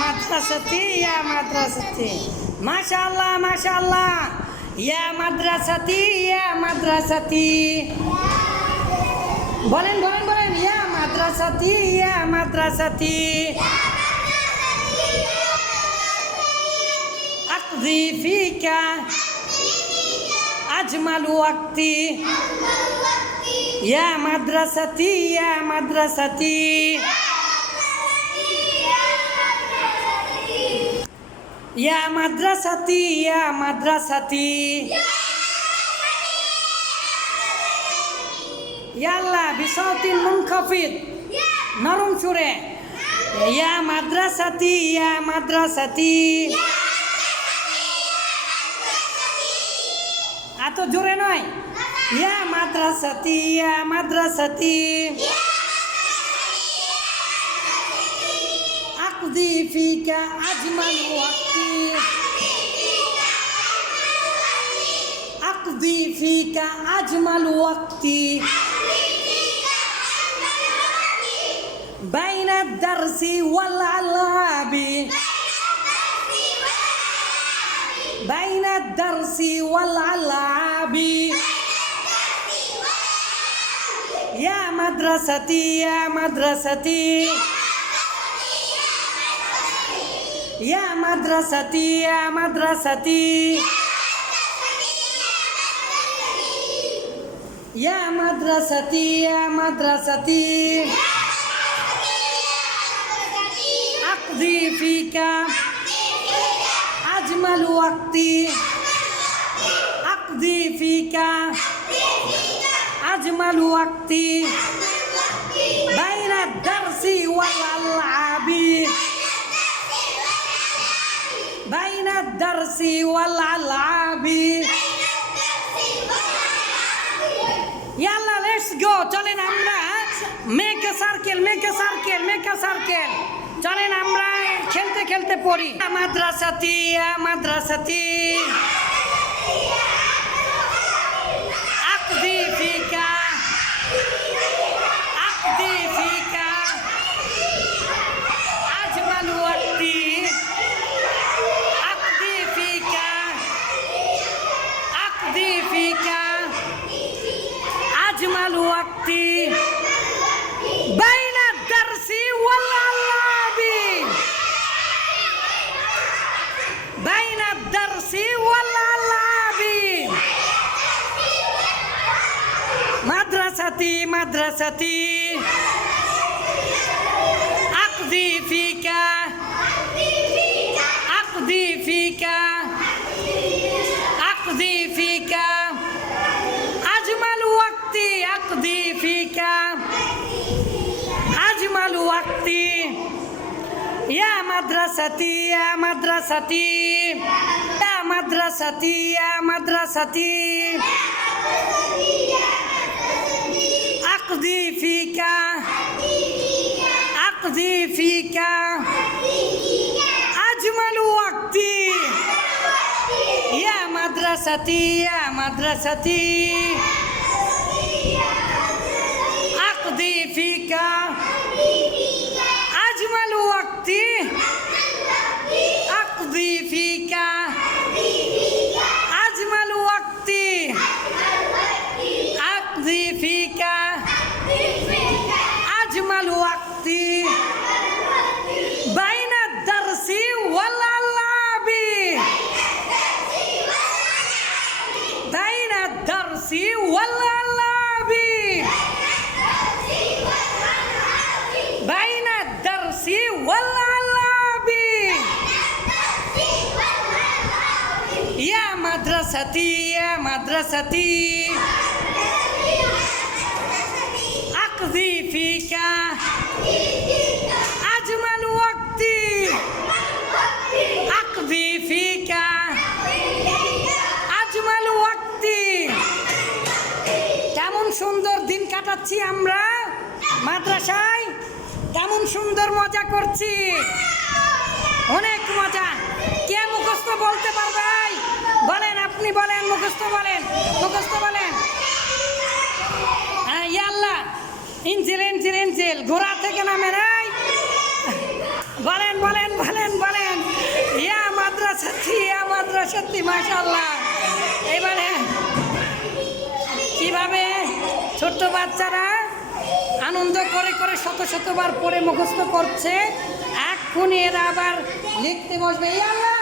মাদ্রাসাতি ইয়া মাদ্রাসাতি মাশাআল্লাহ মাশাআল্লাহ ইয়া মাদ্রাসাতি ইয়া মাদ্রাসাতি বলেন বলেন বলেন ইয়া মাদ্রাসাতি ইয়া মাদ্রাসাতি أقضي فيك أجمل وقتي يا مدرستي يا مدرستي يا مدرستي মাদ্রাসাতি, ইয়া মাদ্রাসাতি। ইয়াল্লাহ বিসাউতিন মুনখাফিদ। নরম সুরে। ইয়া মাদ্রাসাতি ইয়া মাদ্রাসাতি। এত জোরে নয়। ইয়া মাদ্রাসাতি ইয়া মাদ্রাসাতি। আকদি ফিকা আজমান ওয়াক্তি। أقضي فيك أجمل وقتي بين الدرس والألعاب. بين الدرس والألعاب. يا مدرستي يا مدرستي. يا مدرستي يا مدرستي. يا مدرستي يا مدرستي. أقضي فيك أجمل وقتي أقضي فيك أجمل وقتي بين الدرس والألعاب. بين الدرس والألعاب. Circle make circle make circle জানেন আমরা খেলতে খেলতে পড়ি। মাদ্রাসাতি মাদ্রাসাতি। মাদ্রাসাতি মাদ্রাসাতি। আকদি ফিকা। আকদি ফিকা। আকদি ফিকা। আজমাল ওয়াক্তি আকদি ফিকা। আজমাল ওয়াক্তি ইয়া মাদ্রাসাতি ইয়া মাদ্রাসাতি। ইয়া মাদ্রাসাতি ইয়া মাদ্রাসাতি। Yeah. فيك أقضي فيك أجمل وقتي يا مدرستي يا مدرستي الدرس والألعاب بين الدرس والألعاب يا مدرستي يا مدرستي. أقضي فيك. أجمل দিন কাটাচ্ছি আমরা। মাদ্রাসায় কেমন সুন্দর মজা করছি। অনেক মজা। কে মুখস্থ বলতে পারবে? বলেন আপনি বলেন, মুখস্থ বলেন মুখস্থ বলেন। হ্যাঁ ইয়াল্লা ইঞ্জিল ইঞ্জিল ইঞ্জিল। ঘোড়া থেকে নামে নাই। বলেন বলেন বলেন বলেন। ইয়া মাদ্রাসাতি ইয়া মাদ্রাসাতি, মাশাআল্লাহ। ছোট্ট বাচ্চারা আনন্দ করে করে শত শতবার পরে মুখস্থ করছে। এখন এরা আবার লিখতে বসবে ইয়ালা